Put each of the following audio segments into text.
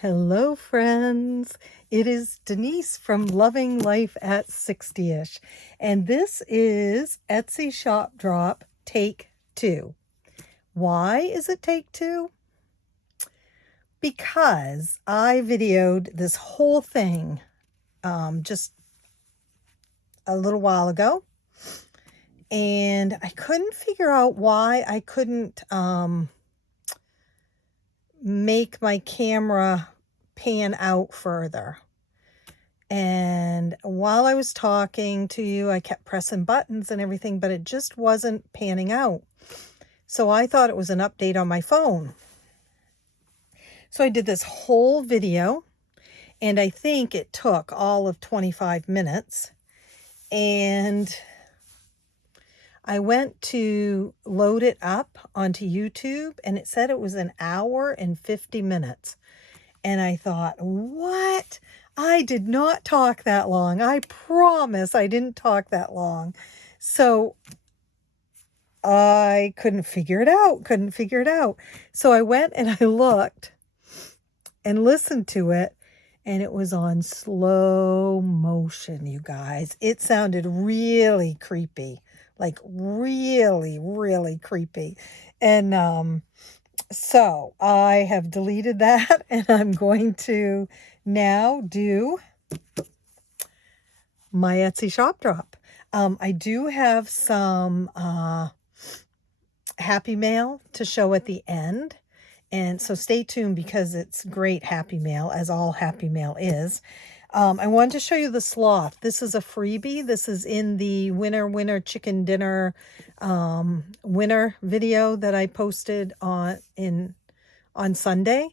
Hello, friends. It is Denise from Loving Life at 60ish, and this is Etsy Shop Drop Take 2. Why is it Take 2? Because I videoed this whole thing just a little while ago, and I couldn't figure out why I couldn't make my camera pan out further. And while I was talking to you, I kept pressing buttons and everything, but it just wasn't panning out. So I thought it was an update on my phone. So I did this whole video, and I think it took all of 25 minutes. And I went to load it up onto YouTube, and it said it was an hour and 50 minutes. And I thought, what? I did not talk that long. I promise I didn't talk that long. So I couldn't figure it out. So I went and I looked and listened to it, and it was on slow motion, you guys. It sounded really creepy, like really, really creepy. And so I have deleted that, and I'm going to now do my Etsy shop drop. I do have some happy mail to show at the end. And so stay tuned because it's great happy mail, as all happy mail is. I wanted to show you the sloth. This is a freebie. This is in the winter chicken dinner winter video that I posted on Sunday.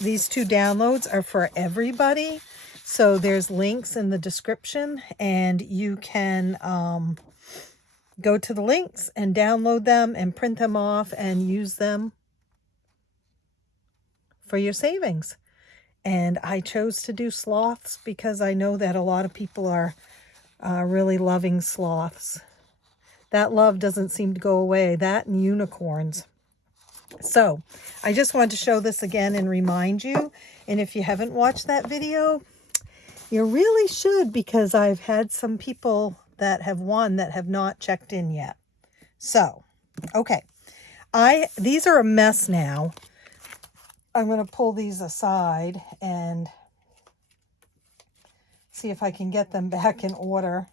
These two downloads are for everybody. So there's links in the description, and you can go to the links and download them and print them off and use them for your savings. And I chose to do sloths because I know that a lot of people are really loving sloths. That love doesn't seem to go away. That and unicorns. So I just wanted to show this again and remind you. And if you haven't watched that video, you really should, because I've had some people that have won that have not checked in yet. So, okay. These are a mess now. I'm going to pull these aside and see if I can get them back in order.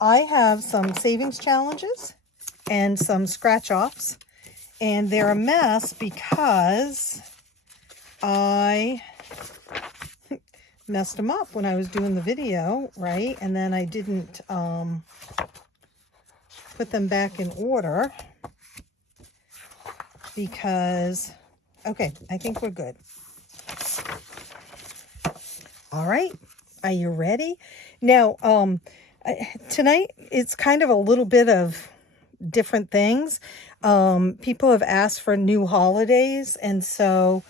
I have some savings challenges and some scratch-offs, and they're a mess because I messed them up when I was doing the video, right? And then I didn't put them back in order because, okay, I think we're good. All right, are you ready? Now, tonight it's kind of a little bit of different things. People have asked for new holidays, and so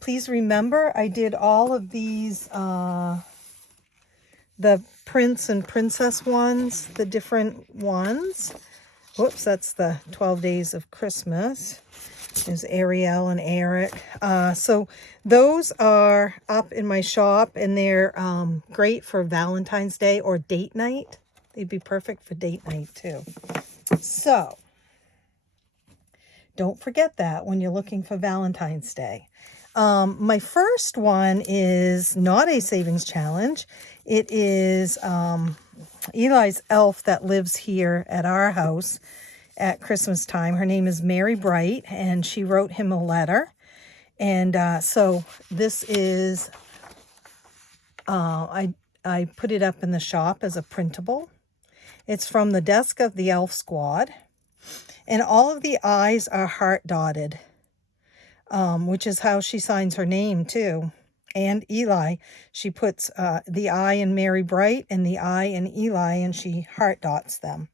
please remember I did all of these, the prince and princess ones, the different ones. Whoops, that's the 12 days of Christmas. There's Ariel and Eric. So those are up in my shop, and they're great for Valentine's Day or date night. They'd be perfect for date night too. So don't forget that when you're looking for Valentine's Day. My first one is not a savings challenge. It is Eli's elf that lives here at our house at Christmas time. Her name is Mary Bright, and she wrote him a letter. And so this is, I put it up in the shop as a printable. It's from the desk of the Elf Squad. And all of the I's are heart dotted, which is how she signs her name too. And Eli, she puts the I in Mary Bright and the I in Eli, and she heart dots them.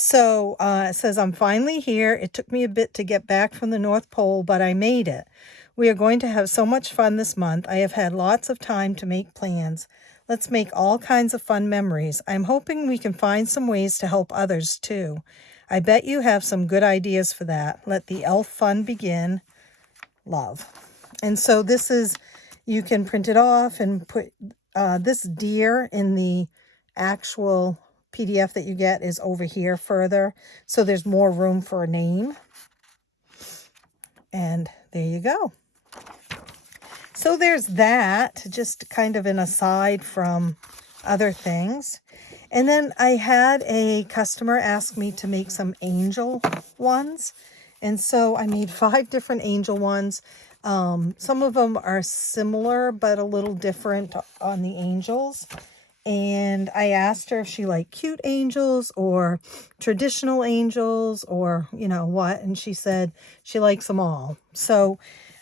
So it says, I'm finally here. It took me a bit to get back from the North Pole, but I made it. We are going to have so much fun this month. I have had lots of time to make plans. Let's make all kinds of fun memories. I'm hoping we can find some ways to help others too. I bet you have some good ideas for that. Let the elf fun begin. love. And so this is, you can print it off and put this deer in the actual PDF that you get is over here further. So there's more room for a name. And there you go. So there's that, just kind of an aside from other things. And then I had a customer ask me to make some angel ones. And so I made 5 different angel ones. Some of them are similar, but a little different on the angels. And I asked her if she liked cute angels or traditional angels or, you know, what. And she said she likes them all. So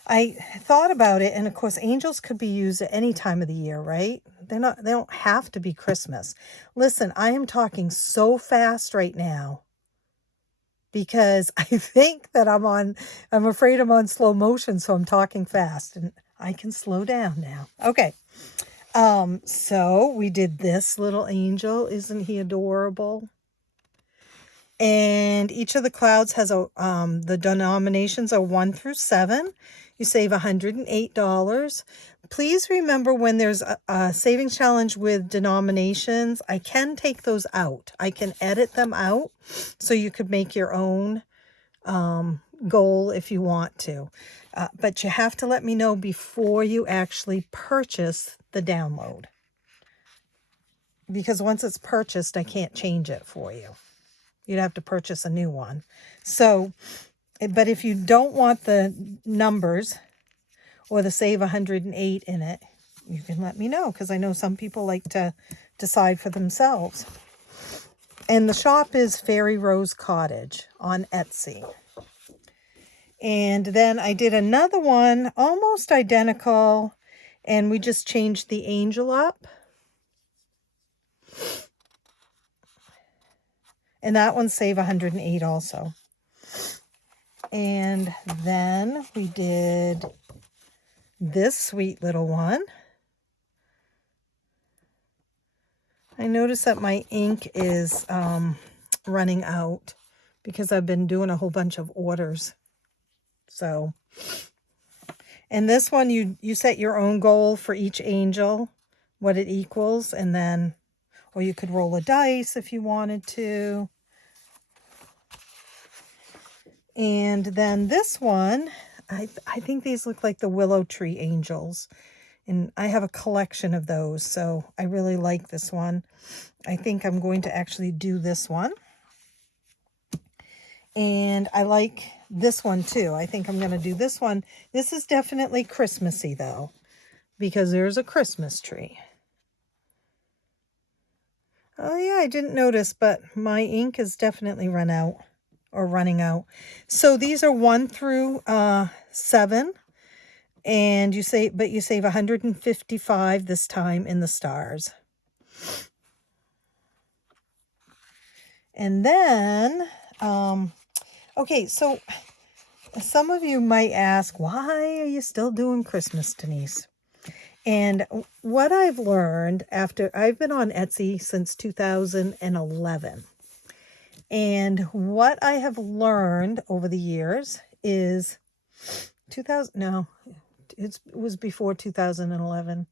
I thought about it. And of course, angels could be used at any time of the year, right? They don't have to be Christmas. Listen, I am talking so fast right now because I think that I'm afraid I'm on slow motion. So I'm talking fast and I can slow down now. Okay. So we did this little angel. Isn't he adorable? And each of the clouds has the denominations are 1 through 7. You save $108. Please remember when there's a savings challenge with denominations, I can take those out. I can edit them out so you could make your own goal if you want to. But you have to let me know before you actually purchase the download. Because once it's purchased, I can't change it for you. You'd have to purchase a new one. So, but if you don't want the numbers or the save 108 in it, you can let me know because I know some people like to decide for themselves. And the shop is Fairy Rose Cottage on Etsy. And then I did another one, almost identical, and we just changed the angel up. And that one save 108 also. And then we did this sweet little one. I noticed that my ink is running out because I've been doing a whole bunch of orders. So, and this one, you set your own goal for each angel, what it equals, and then, or you could roll a dice if you wanted to. And then this one, I think these look like the willow tree angels. And I have a collection of those, so I really like this one. I think I'm going to actually do this one. And I like this one too. I think I'm going to do this one. This is definitely Christmassy though, because there's a Christmas tree. Oh yeah, I didn't notice, but my ink has definitely run out or running out. So these are 1 through 7. And you save 155 this time in the stars. And then, okay, so some of you might ask, why are you still doing Christmas, Denise? And what I've learned after, I've been on Etsy since 2011. And what I have learned over the years is it was before 2011,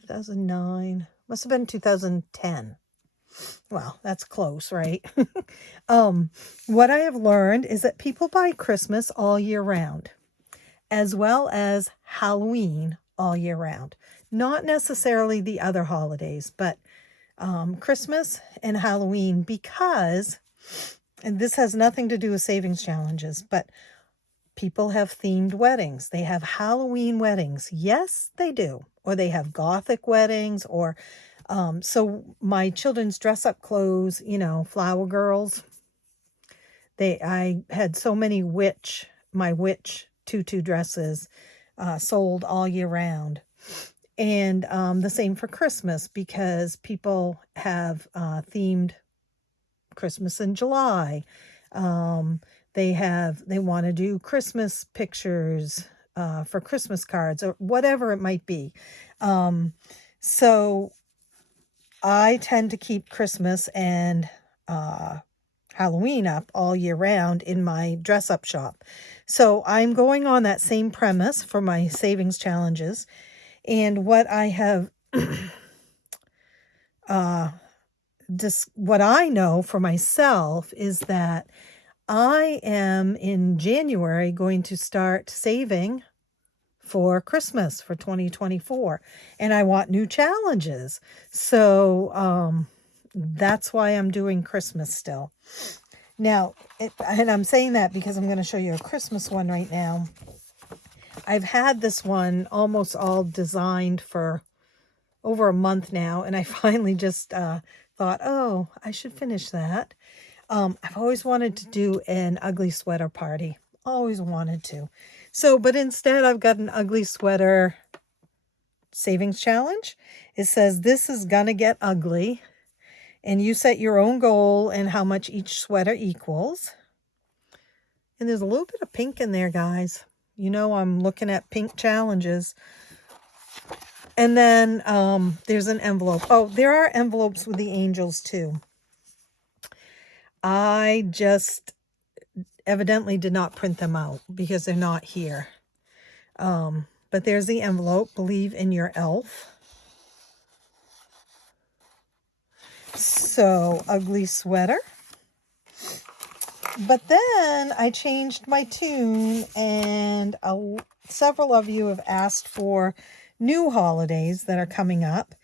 2009, must have been 2010. Well, that's close, right? What I have learned is that people buy Christmas all year round, as well as Halloween all year round. Not necessarily the other holidays, but Christmas and Halloween because, and this has nothing to do with savings challenges, but people have themed weddings. They have Halloween weddings. Yes, they do. Or they have Gothic weddings or so my children's dress up clothes, you know, flower girls, I had so many my witch tutu dresses sold all year round. And the same for Christmas because people have themed Christmas in July. They want to do Christmas pictures for Christmas cards or whatever it might be. So I tend to keep Christmas and Halloween up all year round in my dress up shop. So I'm going on that same premise for my savings challenges. And what I have, what I know for myself is that I am in January going to start saving for Christmas for 2024, and I want new challenges. So that's why I'm doing Christmas still. Now, and I'm saying that because I'm going to show you a Christmas one right now. I've had this one almost all designed for over a month now, and I finally just thought, oh, I should finish that. I've always wanted to do an ugly sweater party. Always wanted to. So, but instead I've got an ugly sweater savings challenge. It says this is gonna get ugly, and you set your own goal and how much each sweater equals. And there's a little bit of pink in there, guys. You know, I'm looking at pink challenges. And then there's an envelope. Oh, there are envelopes with the angels too. I just evidently did not print them out because they're not here. But there's the envelope. Believe in your elf. So, ugly sweater. But then I changed my tune, and several of you have asked for new holidays that are coming up.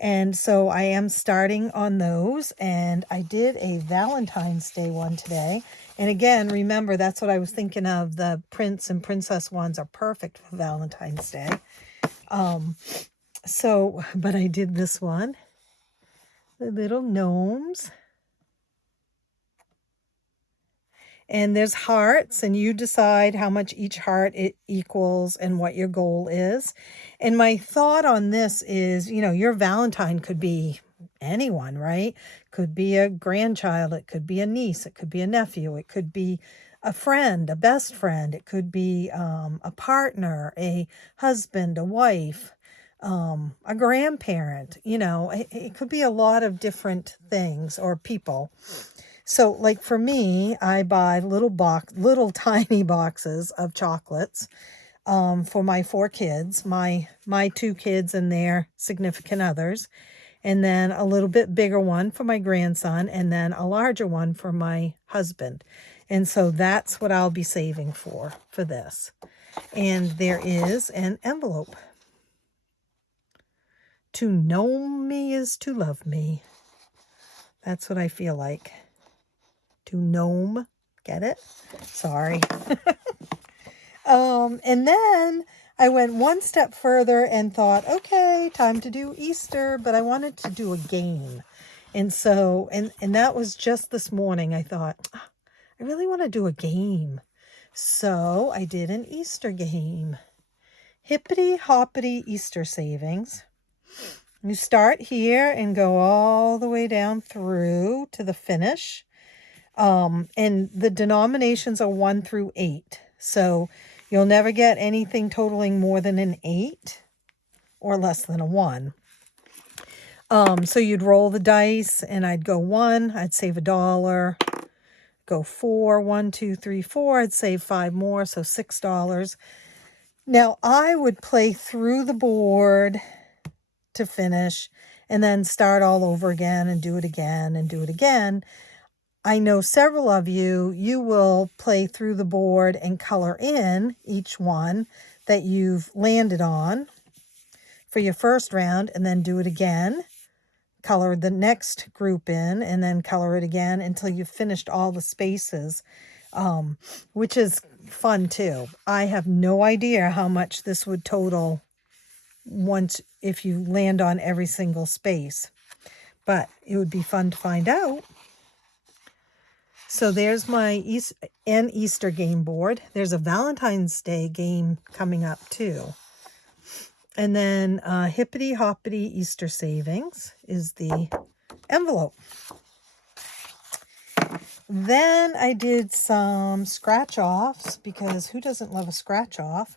And so I am starting on those, and I did a Valentine's Day one today. And again, remember, that's what I was thinking of. The prince and princess ones are perfect for Valentine's Day. But I did this one. The little gnomes. And there's hearts, and you decide how much each heart it equals and what your goal is. And my thought on this is, you know, your Valentine could be anyone, right? Could be a grandchild. It could be a niece. It could be a nephew. It could be a friend, a best friend. It could be a partner, a husband, a wife, a grandparent. You know, it could be a lot of different things or people. So, like for me, I buy little tiny boxes of chocolates for my 4 kids, my 2 kids and their significant others, and then a little bit bigger one for my grandson, and then a larger one for my husband. And so that's what I'll be saving for this. And there is an envelope. To know me is to love me. That's what I feel like. To gnome. Get it? Sorry. And then I went one step further and thought, okay, time to do Easter, but I wanted to do a game. And so, and that was just this morning. I thought, I really want to do a game. So I did an Easter game. Hippity hoppity Easter savings. You start here and go all the way down through to the finish. And the denominations are 1 through 8. So you'll never get anything totaling more than an 8 or less than a 1. So you'd roll the dice, and I'd go 1, I'd save $1. Go 4, 1, 2, 3, 4, I'd save 5 more, so $6. Now I would play through the board to finish and then start all over again and do it again and do it again. I know several of you will play through the board and color in each one that you've landed on for your first round, and then do it again. Color the next group in, and then color it again until you've finished all the spaces, which is fun too. I have no idea how much this would total once if you land on every single space, but it would be fun to find out. So there's my Easter game board. There's a Valentine's Day game coming up too. And then Hippity Hoppity Easter Savings is the envelope. Then I did some scratch offs, because who doesn't love a scratch off?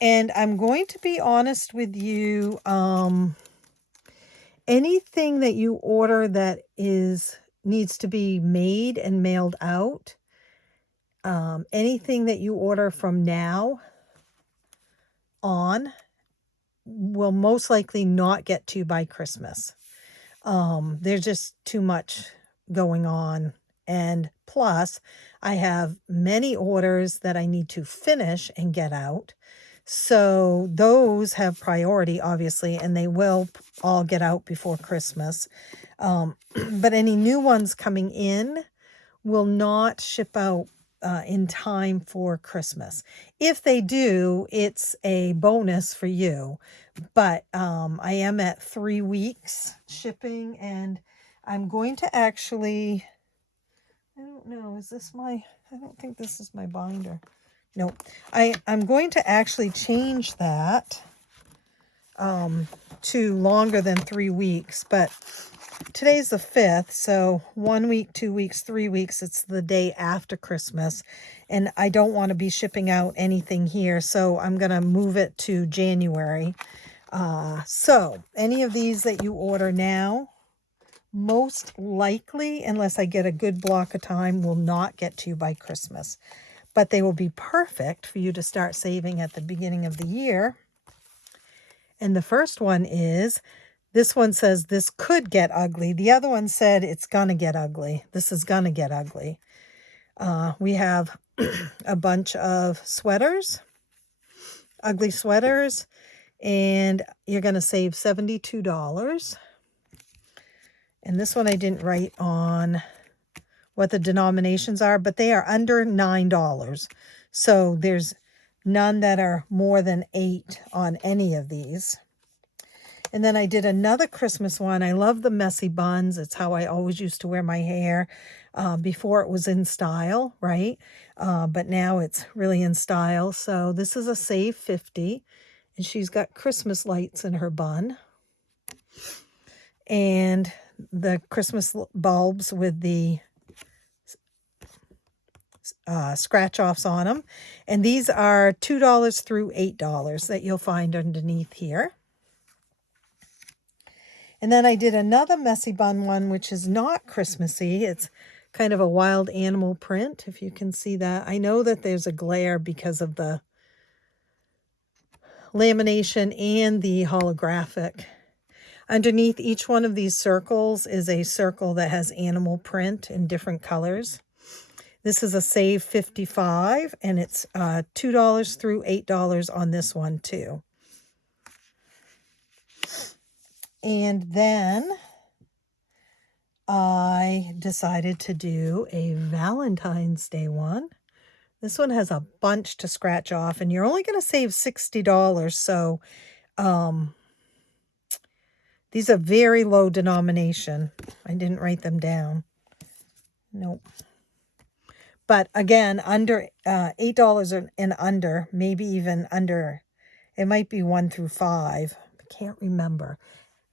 And I'm going to be honest with you, anything that you order that is needs to be made and mailed out. Anything that you order from now on will most likely not get to you by Christmas. There's just too much going on. And plus, I have many orders that I need to finish and get out. So those have priority, obviously, and they will all get out before Christmas. But any new ones coming in will not ship out in time for Christmas. If they do, it's a bonus for you. But I am at 3 weeks shipping, and I'm going to actually, I don't know, is this my, I don't think this is my binder. No, I'm going to actually change that to longer than 3 weeks, but today's the 5th, so 1 week, 2 weeks, 3 weeks, it's the day after Christmas, and I don't want to be shipping out anything here, so I'm going to move it to January. So any of these that you order now, most likely, unless I get a good block of time, will not get to you by Christmas. But they will be perfect for you to start saving at the beginning of the year. And the first one is, this one says this could get ugly. The other one said it's going to get ugly. This is going to get ugly. We have a bunch of sweaters, ugly sweaters, and you're going to save $72. And this one I didn't write on what the denominations are, but they are under $9. So there's none that are more than 8 on any of these. And then I did another Christmas one. I love the messy buns. It's how I always used to wear my hair before it was in style, right? But now it's really in style. So this is a save 50. And she's got Christmas lights in her bun. And the Christmas bulbs with the scratch offs on them. And these are $2 through $8 that you'll find underneath here. And then I did another messy bun one, which is not Christmassy. It's kind of a wild animal print, if you can see that. I know that there's a glare because of the lamination and the holographic. Underneath each one of these circles is a circle that has animal print in different colors. This is a save 55, and it's $2 through $8 on this one too. And then I decided to do a Valentine's Day one. This one has a bunch to scratch off, and you're only going to save $60. So these are very low denomination. I didn't write them down. Nope. But again, under $8 and under, maybe even under, it might be 1 through 5. I can't remember.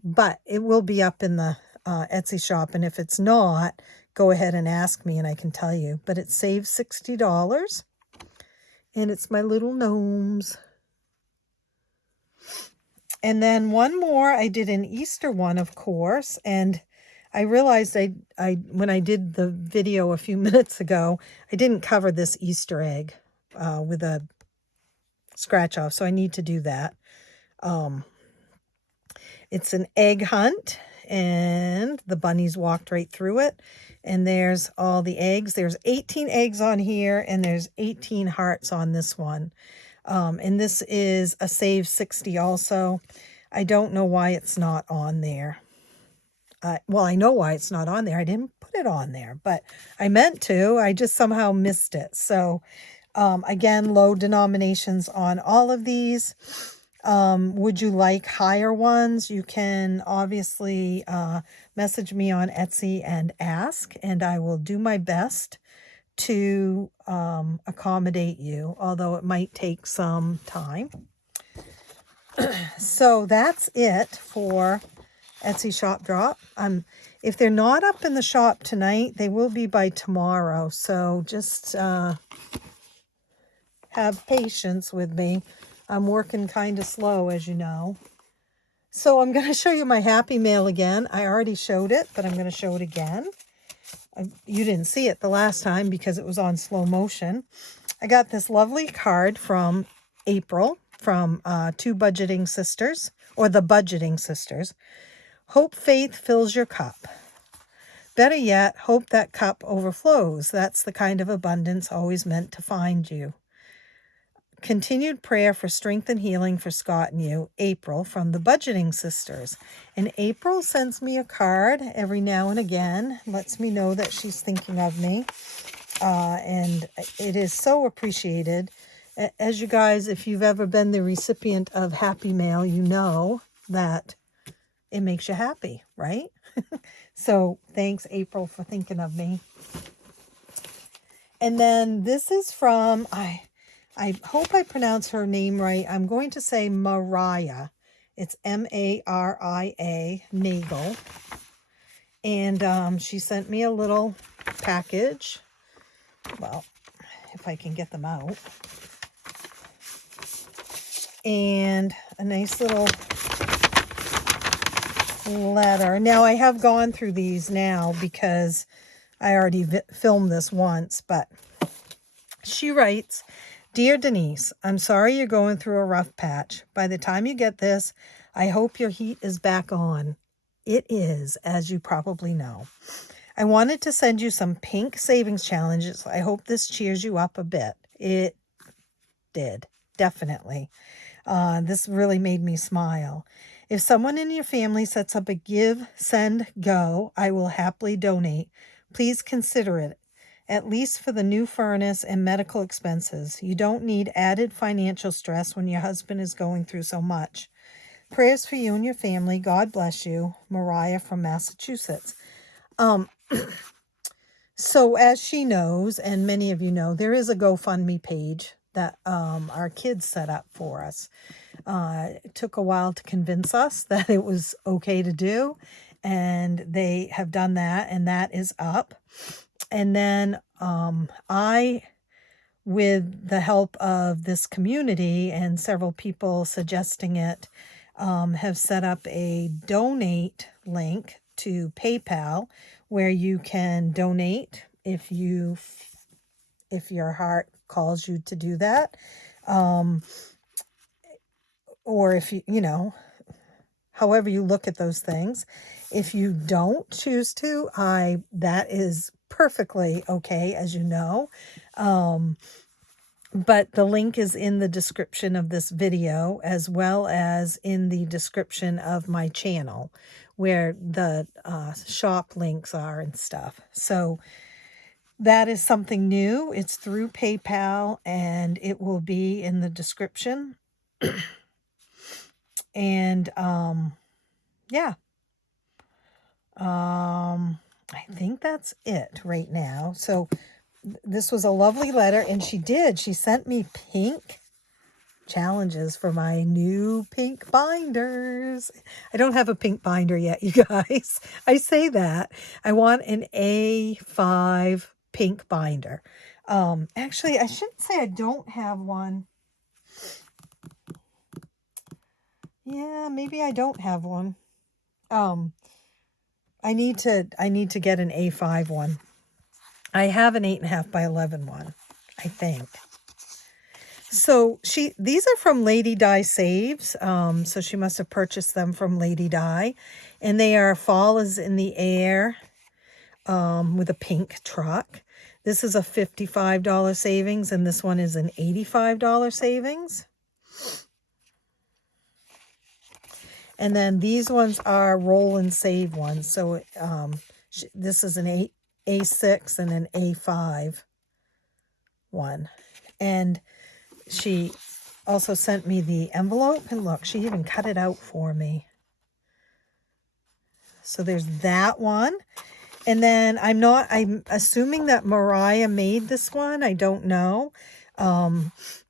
But it will be up in the Etsy shop. And if it's not, go ahead and ask me and I can tell you. But it saves $60. And it's my little gnomes. And then one more, I did an Easter one, of course. And I realized when I did the video a few minutes ago, I didn't cover this Easter egg with a scratch off. So I need to do that. It's an egg hunt, and the bunnies walked right through it. And there's all the eggs. There's 18 eggs on here, and there's 18 hearts on this one. And this is a save 60 also. I don't know why it's not on there. Well, I know why it's not on there. I didn't put it on there, but I meant to. I just somehow missed it. So, again, low denominations on all of these. Would you like higher ones? You can obviously message me on Etsy and ask, and I will do my best to accommodate you, although it might take some time. So that's it for Etsy shop drop. If they're not up in the shop tonight, they will be by tomorrow. So just have patience with me. I'm working kind of slow, as you know. So I'm going to show you my Happy Mail again. I already showed it, but I'm going to show it again. You didn't see it the last time because it was on slow motion. I got this lovely card from April from Two Budgeting Sisters, or the Budgeting Sisters. Hope faith fills your cup. Better yet, hope that cup overflows. That's the kind of abundance always meant to find you. Continued prayer for strength and healing for Scott and you, April, from the Budgeting Sisters. And April sends me a card every now and again, lets me know that she's thinking of me. And it is so appreciated. As you guys, if you've ever been the recipient of Happy Mail, you know that it makes you happy, right? So thanks, April, for thinking of me. And then this is from, I hope I pronounce her name right. I'm going to say Mariah. It's M-A-R-I-A, Nagel. And she sent me a little package. Well, if I can get them out. And a nice little letter. Now, I have gone through these now because I already filmed this once, but she writes, Dear Denise, I'm sorry you're going through a rough patch. By the time you get this, I hope your heat is back on. It is, as you probably know. I wanted to send you some pink savings challenges. I hope this cheers you up a bit. It did, definitely. This really made me smile. If someone in your family sets up a give, send, go, I will happily donate. Please consider it, at least for the new furnace and medical expenses. You don't need added financial stress when your husband is going through so much. Prayers for you and your family. God bless you. Mariah from Massachusetts. So as she knows, and many of you know, there is a GoFundMe page that our kids set up for us. It took a while to convince us that it was okay to do, and they have done that, and that is up. And then I, with the help of this community and several people suggesting it, have set up a donate link to PayPal where you can donate if your heart calls you to do that. Or if however you look at those things. If you don't choose to, that is perfectly okay, as you know. But the link is in the description of this video, as well as in the description of my channel, where the shop links are and stuff. So that is something new. It's through PayPal, and it will be in the description. And yeah. I think that's it right now. So this was a lovely letter, and she sent me pink challenges for my new pink binders. I don't have a pink binder yet, you guys. I say that. I want an A5 pink binder. Actually, I shouldn't say I don't have one. Yeah, maybe I don't have one. I need to get an A5 one. I have an 8.5 by 11 one, I think. So these are from Lady Di Saves. So she must have purchased them from Lady Di, and they are Fall is in the Air, with a pink truck. This is a $55 savings, and this one is an $85 savings. And then these ones are roll and save ones. So this is an A6 and an A5 one. And she also sent me the envelope. And look, she even cut it out for me. So there's that one. And then I'm assuming that Mariah made this one. I don't know.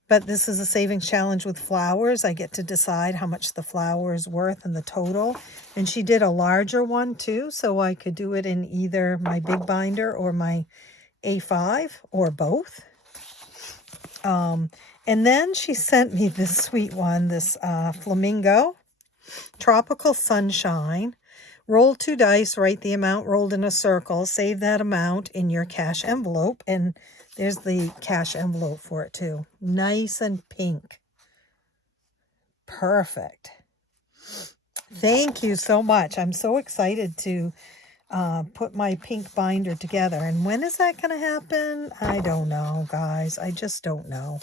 But this is a savings challenge with flowers. I get to decide how much the flower is worth and the total. And she did a larger one too, so I could do it in either my big binder or my A5 or both. And then she sent me this sweet one, this Flamingo Tropical Sunshine Roll 2 dice, write the amount rolled in a circle, save that amount in your cash envelope, and there's the cash envelope for it too. Nice and pink. Perfect. Thank you so much. I'm so excited to put my pink binder together. And when is that going to happen? I don't know, guys. I just don't know.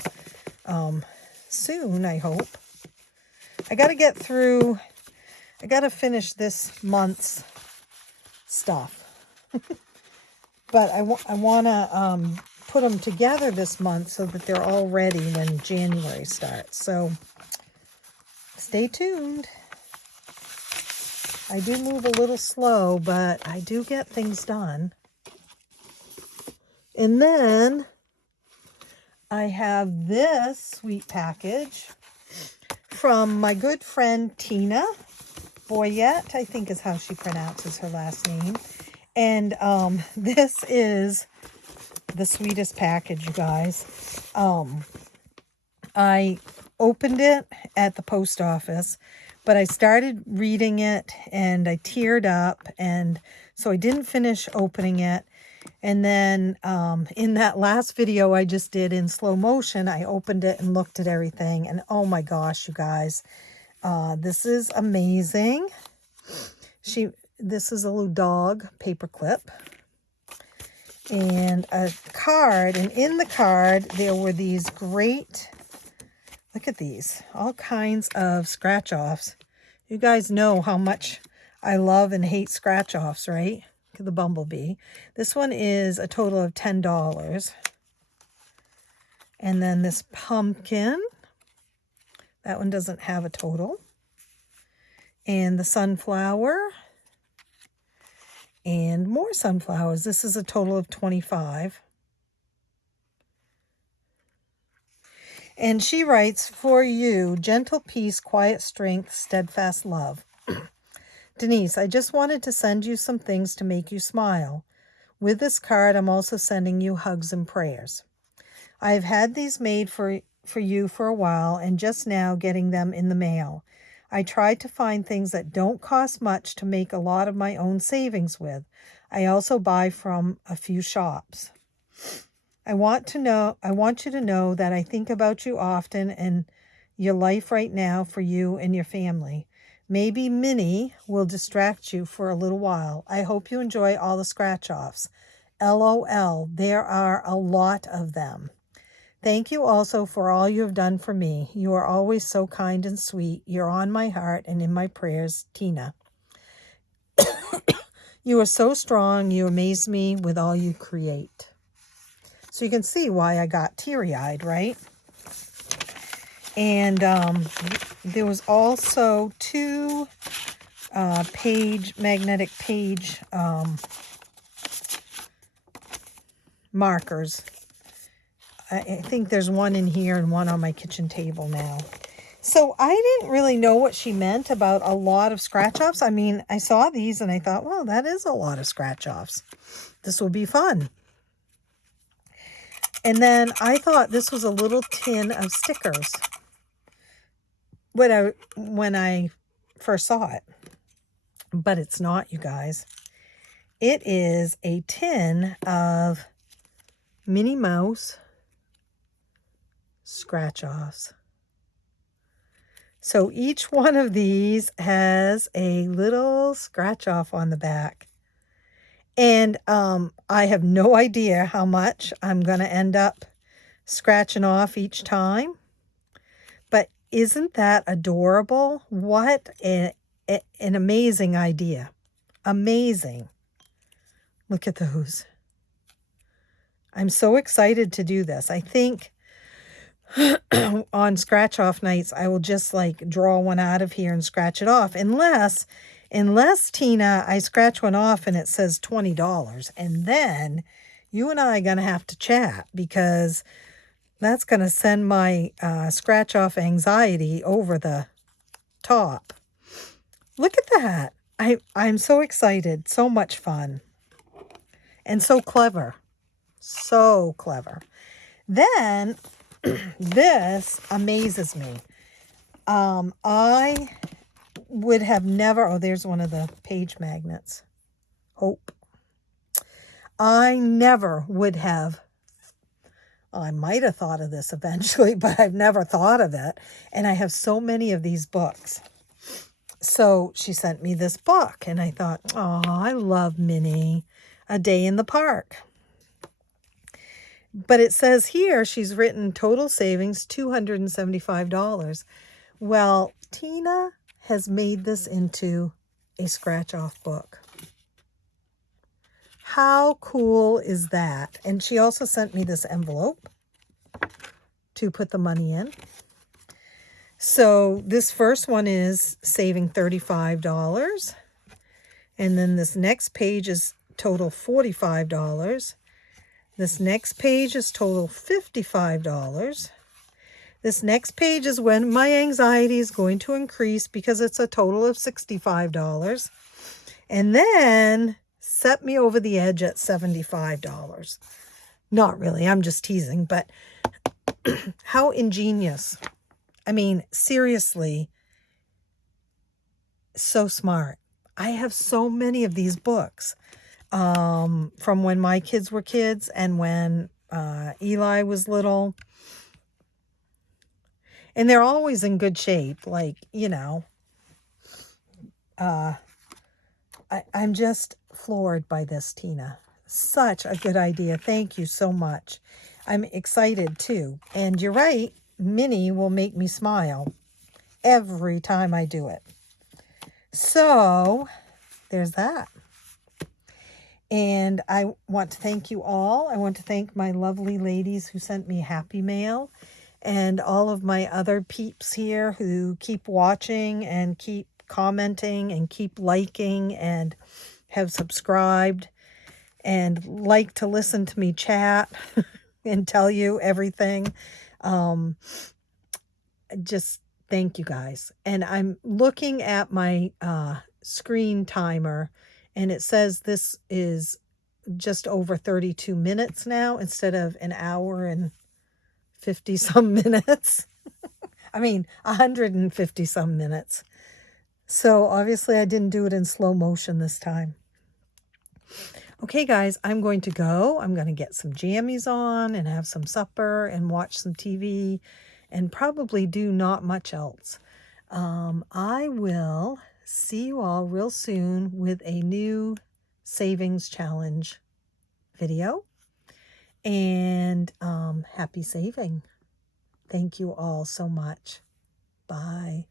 Soon, I hope. I got to get through, I got to finish this month's stuff. But I want to put them together this month so that they're all ready when January starts. So stay tuned. I do move a little slow, but I do get things done. And then I have this sweet package from my good friend Tina Boyette, I think is how she pronounces her last name. And this is the sweetest package, you guys. I opened it at the post office, but I started reading it and I teared up, and so I didn't finish opening it. And then in that last video I just did in slow motion, I opened it and looked at everything, and oh my gosh, you guys, this is amazing. This is a little dog paperclip and a card, and in the card there were these great, look at these, all kinds of scratch offs. You guys know how much I love and hate scratch offs, right? Look at the bumblebee. This one is a total of $10. And then this pumpkin, that one doesn't have a total. And the sunflower. And more sunflowers. This is a total of 25. And she writes, for you, gentle peace, quiet strength, steadfast love. Denise, I just wanted to send you some things to make you smile. With this card, I'm also sending you hugs and prayers. I've had these made for you for a while and just now getting them in the mail. I tried to find things that don't cost much to make a lot of my own savings with. I also buy from a few shops. I want you to know that I think about you often and your life right now for you and your family. Maybe Minnie will distract you for a little while. I hope you enjoy all the scratch-offs. LOL, there are a lot of them. Thank you also for all you have done for me. You are always so kind and sweet. You're on my heart and in my prayers, Tina. You are so strong. You amaze me with all you create. So you can see why I got teary-eyed, right? And there was also two magnetic page markers. I think there's one in here and one on my kitchen table now. So I didn't really know what she meant about a lot of scratch-offs. I mean, I saw these and I thought, well, that is a lot of scratch-offs. This will be fun. And then I thought this was a little tin of stickers when I first saw it. But it's not, you guys. It is a tin of Minnie Mouse scratch-offs. So each one of these has a little scratch-off on the back. And I have no idea how much I'm going to end up scratching off each time. But isn't that adorable? What an amazing idea. Amazing. Look at those. I'm so excited to do this. I think on scratch off nights, I will just like draw one out of here and scratch it off. Unless Tina, I scratch one off and it says $20. And then you and I are going to have to chat, because that's going to send my scratch off anxiety over the top. Look at that. I'm so excited. So much fun. And so clever. So clever. Then this amazes me. I would have never, oh, there's one of the page magnets. Hope. I never would have, I might have thought of this eventually, but I've never thought of it. And I have so many of these books. So she sent me this book, and I thought, oh, I love Minnie. A Day in the Park. But it says here she's written total savings $275. Well, Tina has made this into a scratch-off book. How cool is that? And she also sent me this envelope to put the money in. So this first one is saving $35. And then this next page is total $45. This next page is total $55. This next page is when my anxiety is going to increase because it's a total of $65. And then set me over the edge at $75. Not really, I'm just teasing, but how ingenious. I mean, seriously, so smart. I have so many of these books from when my kids were kids and when Eli was little. And they're always in good shape. Like, you know, I'm just floored by this, Tina. Such a good idea. Thank you so much. I'm excited too. And you're right, Minnie will make me smile every time I do it. So there's that. And I want to thank you all. I want to thank my lovely ladies who sent me happy mail, and all of my other peeps here who keep watching and keep commenting and keep liking and have subscribed and like to listen to me chat and tell you everything. Just thank you guys. And I'm looking at my screen timer, and it says this is just over 32 minutes now instead of an hour and 50 some minutes. I mean, 150 some minutes. So obviously I didn't do it in slow motion this time. Okay, guys, I'm going to go. I'm going to get some jammies on and have some supper and watch some TV and probably do not much else. I will see you all real soon with a new savings challenge video. And happy saving. Thank you all so much. Bye.